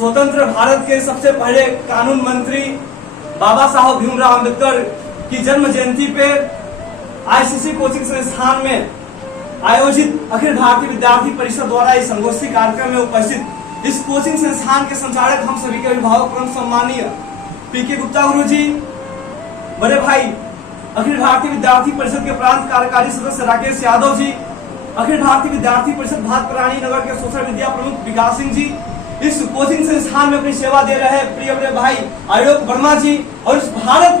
स्वतंत्र भारत के सबसे पहले कानून मंत्री बाबा साहब भीमराव अम्बेडकर की जन्म जयंती पे आईसीसी कोचिंग संस्थान में आयोजित अखिल भारतीय विद्यार्थी परिषद द्वारा इस संगोष्ठी कार्यक्रम में उपस्थित इस कोचिंग संस्थान के संचालक हम सभी के अभिभावक परम सम्मानीय पीके गुप्ता गुरु जी, बड़े भाई अखिल भारतीय विद्यार्थी परिषद के प्रांत कार्यकारी सदस्य राकेश यादव जी, अखिल भारतीय विद्यार्थी परिषद भातपरानी नगर के सोशल मीडिया प्रमुख विकास सिंह जी, इस कोचिंग संस्थान में अपनी सेवा दे रहे प्रिय बड़े भाई आलोक वर्मा जी और इस भारत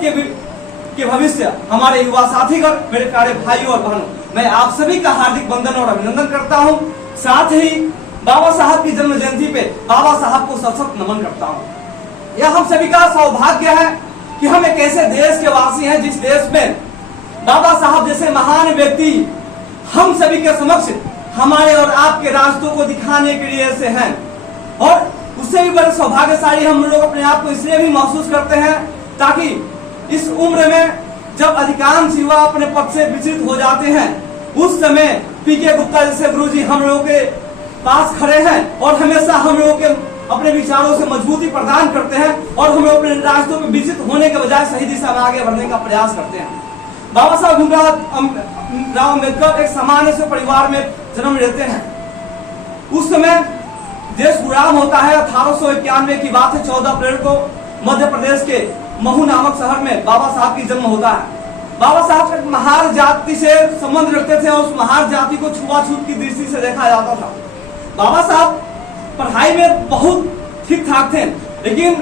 के भविष्य हमारे युवा साथीगण, मेरे प्यारे भाई और बहनों, मैं आप सभी का हार्दिक वंदन और अभिनंदन करता हूं। साथ ही बाबा साहब की जन्म जयंती पे बाबा साहब को सशक्त नमन करता हूं। यह हम सभी का सौभाग्य है कि हम एक ऐसे देश के वासी हैं जिस देश में बाबा साहब जैसे महान व्यक्ति हम सभी के समक्ष हमारे और आपके रास्तों को दिखाने के लिए ऐसे हैं, और उससे भी बड़े सौभाग्यशाली हम लोग अपने आप को इसलिए भी महसूस करते हैं ताकि इस उम्र में जब अधिकांश युवा अपने पद से विचलित हो जाते हैं, उस समय पीके गुप्ता जैसे गुरु जी हम लोगों के पास खड़े हैं और हमेशा हम लोगों के अपने विचारों से मजबूती प्रदान करते हैं और हम लोग अपने रास्तों में विचलित होने के बजाय सही दिशा में आगे बढ़ने का प्रयास करते हैं। बाबा साहब भीमराव अम्बेडकर एक सामान्य से परिवार में जन्म लेते हैं। उस समय देश गुलाम होता है। 1891 की बात है। 14 अप्रैल को मध्य प्रदेश के महू नामक शहर में बाबा साहब की जन्म होता है। बाबा साहब एक महार जाति से संबंध रखते थे और उस महार जाति को छुआछूत की दृष्टि से देखा जाता था। बाबा साहब पढ़ाई में बहुत ठीक ठाक थे, लेकिन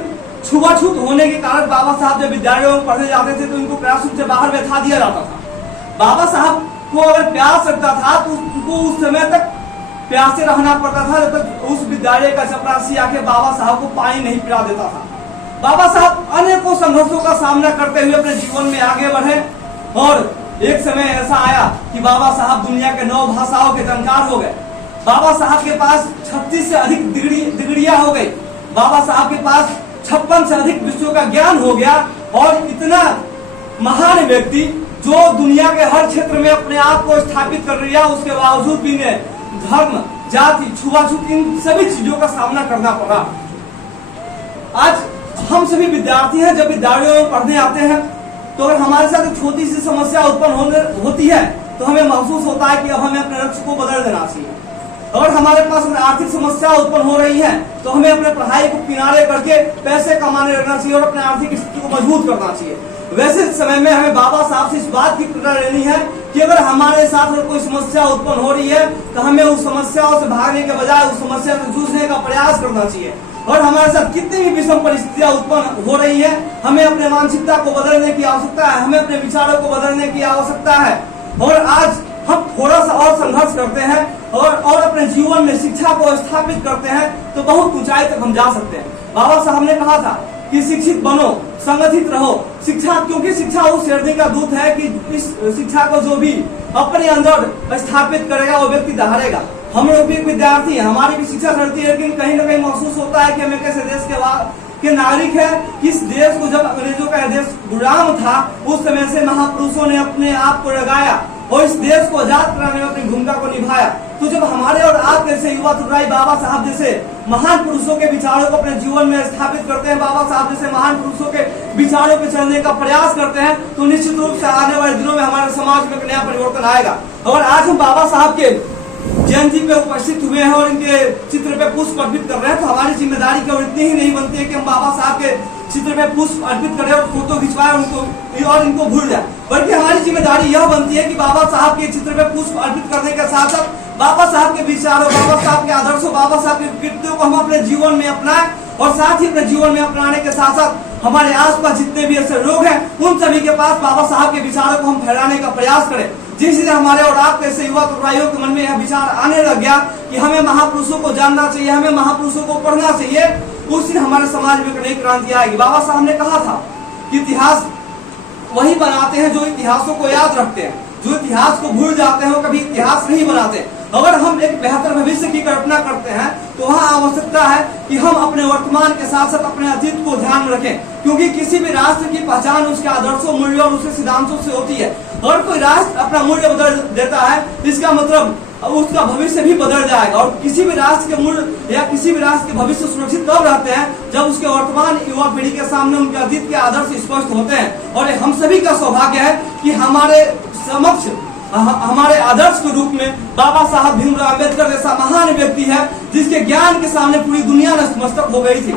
छुआछूत होने के कारण बाबा साहब जब विद्यालयों में पढ़ने जाते थे तो इनको क्लासरूम से बाहर बैठा दिया जाता था। बाबा साहब को अगर प्यास लगता था तो उनको उस समय तक प्यासे रहना पड़ता था जब तक उस विद्यालय का चपरासी आके बाबा साहब को पानी नहीं पिला देता था। बाबा साहब अनेकों संघर्षों का सामना करते हुए अपने जीवन में आगे बढ़े और एक समय ऐसा आया कि बाबा साहब दुनिया के 9 भाषाओं के जानकार हो गए। बाबा साहब के पास 36 से अधिक डिग्रियां हो गई। बाबा साहब के पास 56 से अधिक विषयों का ज्ञान हो गया और इतना महान व्यक्ति जो दुनिया के हर क्षेत्र में अपने आप को स्थापित कर रहा है, उसके बावजूद भी ने धर्म, जाति, छुआछूत इन सभी चीजों का सामना करना पड़ा। आज हम सभी विद्यार्थी हैं, जब विद्यालयों में पढ़ने आते हैं तो अगर हमारे साथ एक छोटी सी समस्या उत्पन्न होती है तो हमें महसूस होता है कि अब हमें अपने लक्ष्य को बदल देना चाहिए। अगर हमारे पास आर्थिक समस्या उत्पन्न हो रही है तो हमें अपने पढ़ाई को किनारे करके पैसे कमाने लगना चाहिए और अपने आर्थिक स्थिति को मजबूत करना चाहिए। वैसे समय में हमें बाबा साहब से इस बात की प्रेरणा लेनी है कि अगर हमारे साथ अगर कोई समस्या उत्पन्न हो रही है तो हमें उस समस्याओं से भागने के बजाय उस समस्या से जूझने का प्रयास करना चाहिए। और हमारे साथ कितनी भी विषम परिस्थितियां उत्पन्न हो रही है, हमें अपने मानसिकता को बदलने की आवश्यकता है, हमें अपने विचारों को बदलने की आवश्यकता है। और आज हम थोड़ा सा और संघर्ष करते हैं और अपने जीवन में शिक्षा को स्थापित करते हैं तो बहुत ऊंचाई तक हम जा सकते हैं। बाबा साहब ने कहा था कि शिक्षित बनो, संगठित रहो। शिक्षा, क्योंकि शिक्षा उस श्रेणी का दूत है कि इस शिक्षा को जो भी अपने अंदर स्थापित करेगा वो व्यक्ति दहाड़ेगा। हम लोग भी एक विद्यार्थी हैं, हमारी भी शिक्षा चलती है, लेकिन कहीं ना कहीं महसूस होता है कि हमें कैसे देश के नागरिक है। इस देश को जब अंग्रेजों का देश गुलाम था उस समय से महापुरुषों ने अपने आप को लगाया और इस देश को आजाद कराने में अपनी भूमिका को निभाया। तो जब हमारे और आप जैसे युवा तुराई बाबा साहब जैसे महान पुरुषों के विचारों को अपने जीवन में स्थापित करते हैं, बाबा साहब जैसे महान पुरुषों के विचारों पर चलने का प्रयास करते हैं, तो निश्चित रूप से आने वाले दिनों में हमारे समाज में एक नया परिवर्तन आएगा। और आज हम बाबा साहब के जयंती पे उपस्थित हुए हैं और इनके चित्र पे पुष्प अर्पित कर रहे हैं, तो हमारी जिम्मेदारी केवल इतनी ही नहीं बनती है कि हम बाबा साहब के चित्र पे पुष्प अर्पित करें और फोटो खिंचवाएं उनको और इनको भूल जाए, बल्कि हमारी जिम्मेदारी यह बनती है कि बाबा साहब के चित्र पे पुष्प अर्पित करने के साथ साथ बाबा साहब के विचारों, बाबा साहब के आदर्शों, बाबा साहब के कृत्यों को हम अपने जीवन में अपनाएं और साथ ही अपने जीवन में अपनाने के साथ साथ हमारे आसपास जितने भी ऐसे लोग हैं उन सभी के पास बाबा साहब के विचारों को हम फैलाने का प्रयास करें। जिस दिन हमारे और आप जैसे युवा तुराइयों के मन में यह विचार आने लग गया कि हमें महापुरुषों को जानना चाहिए, हमें महापुरुषों को पढ़ना चाहिए, उस दिन हमारे समाज में एक नई क्रांति आएगी। बाबा साहब ने कहा था कि इतिहास वही बनाते हैं जो इतिहासों को याद रखते हैं, जो इतिहास को भूल जाते हैं वो कभी इतिहास नहीं बनाते। अगर हम एक बेहतर भविष्य की कल्पना करते हैं तो वहाँ आवश्यकता है कि हम अपने वर्तमान के साथ साथ अपने अतीत को ध्यान में रखें, क्योंकि किसी भी राष्ट्र की पहचान उसके आदर्शों, मूल्यों और उसके सिद्धांतों से होती है। अगर कोई राष्ट्र अपना मूल्य बदल देता है इसका मतलब अब उसका भविष्य भी बदल जाएगा। और किसी भी राष्ट्र के मूल्य या किसी भी राष्ट्र के भविष्य सुरक्षित तब रहते हैं जब उसके वर्तमान युवा पीढ़ी के सामने उनके अतीत के आदर्श स्पष्ट होते हैं। और हम सभी का सौभाग्य है कि हमारे समक्ष हमारे आदर्श के रूप में बाबा साहब भीमराव अम्बेडकर जैसा महान व्यक्ति है, जिसके ज्ञान के सामने पूरी दुनिया नतमस्तक हो गई थी।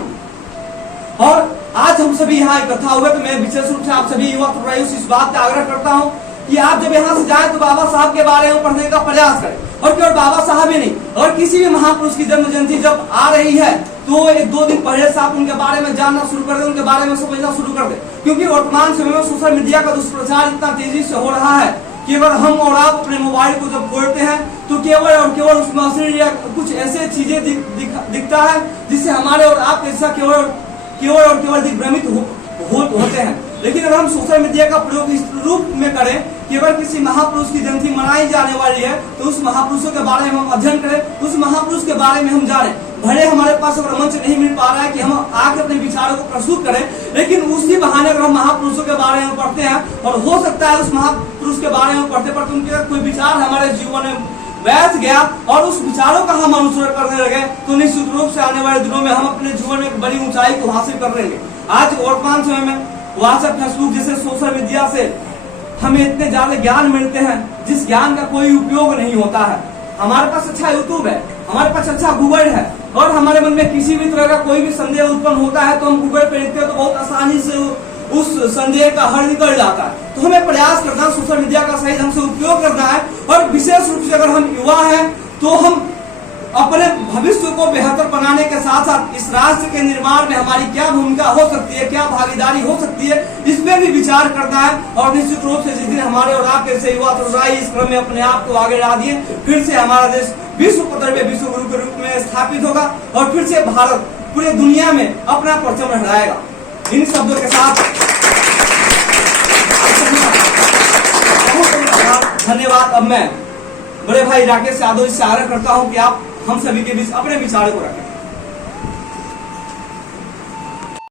और आज हम सभी यहाँ इकट्ठा हुए, तो मैं विशेष रूप से आप सभी युवा तरुणाइयों से इस बात का आग्रह करता हूँ कि आप जब यहाँ से जाए तो बाबा साहब के बारे में पढ़ने का प्रयास करें। और केवल बाबा साहब ही नहीं, और किसी भी महापुरुष की जन्म जयंती जब आ रही है तो 1-2 दिन पहले से आप उनके बारे में जानना शुरू कर दें, उनके बारे में समझना शुरू कर दें। क्योंकि वर्तमान समय में सोशल मीडिया का दुष्प्रचार इतना तेजी से हो रहा है कि अगर हम और आप अपने मोबाइल को जब खोलते हैं तो केवल और केवल उसमें अश्लील या कुछ ऐसे चीजें दिखता है जिससे हमारे और आपके हिस्सा केवल दिग्भ्रमित होते हैं। लेकिन अगर हम सोशल मीडिया का प्रयोग इस रूप में करें कि अगर किसी महापुरुष की जयंती मनाई जाने वाली है तो उस महापुरुषों के बारे में हम अध्ययन करें, उस महापुरुष के बारे में हम जानें। भले हमारे पास अगर मंच नहीं मिल पा रहा है कि हम आके अपने विचारों को प्रस्तुत करें, लेकिन उसी बहाने अगर हम महापुरुषों के बारे में पढ़ते हैं और हो सकता है उस महापुरुष के बारे में पढ़ते पढ़ते उनके कोई विचार हमारे जीवन में बैठ गया और उस विचारों का हम अनुसरण करने लगे, तो निश्चित रूप से आने वाले दिनों में हम अपने जीवन में एक बड़ी ऊंचाई को हासिल कर लेंगे। आज वर्तमान समय में व्हाट्सएप, फेसबुक जैसे सोशल मीडिया से हमें इतने ज्यादा ज्ञान मिलते हैं जिस ज्ञान का कोई उपयोग नहीं होता है। हमारे पास अच्छा यूट्यूब है, हमारे पास अच्छा गूगल है, और हमारे मन में किसी भी तरह का कोई भी संदेह उत्पन्न होता है तो हम गूगल पे लिखते हैं तो बहुत आसानी से उस संदेह का हल निकल जाता है। तो हमें प्रयास करना है सोशल मीडिया का सही ढंग से उपयोग करना है। और विशेष रूप से अगर हम युवा हैं तो हम अपने भविष्य को बेहतर बनाने के साथ साथ इस राष्ट्र के निर्माण में हमारी क्या भूमिका हो सकती है, क्या भागीदारी हो सकती है, इस पे भी विचार करना है। और निश्चित रूप से जिस दिन हमारे और आपके से युवा तरुणाई इस क्रम में अपने आप को आगे ला दिए, फिर से हमारा देश विश्व पटल में विश्व गुरु के रूप में स्थापित होगा और फिर से भारत पूरे दुनिया में अपना परचम लहराएगा। इन शब्दों के साथ धन्यवाद। अब मैं बड़े भाई राकेश यादव से आग्रह करता हूं कि आप हम सभी के बीच अपने विचारों को रखें।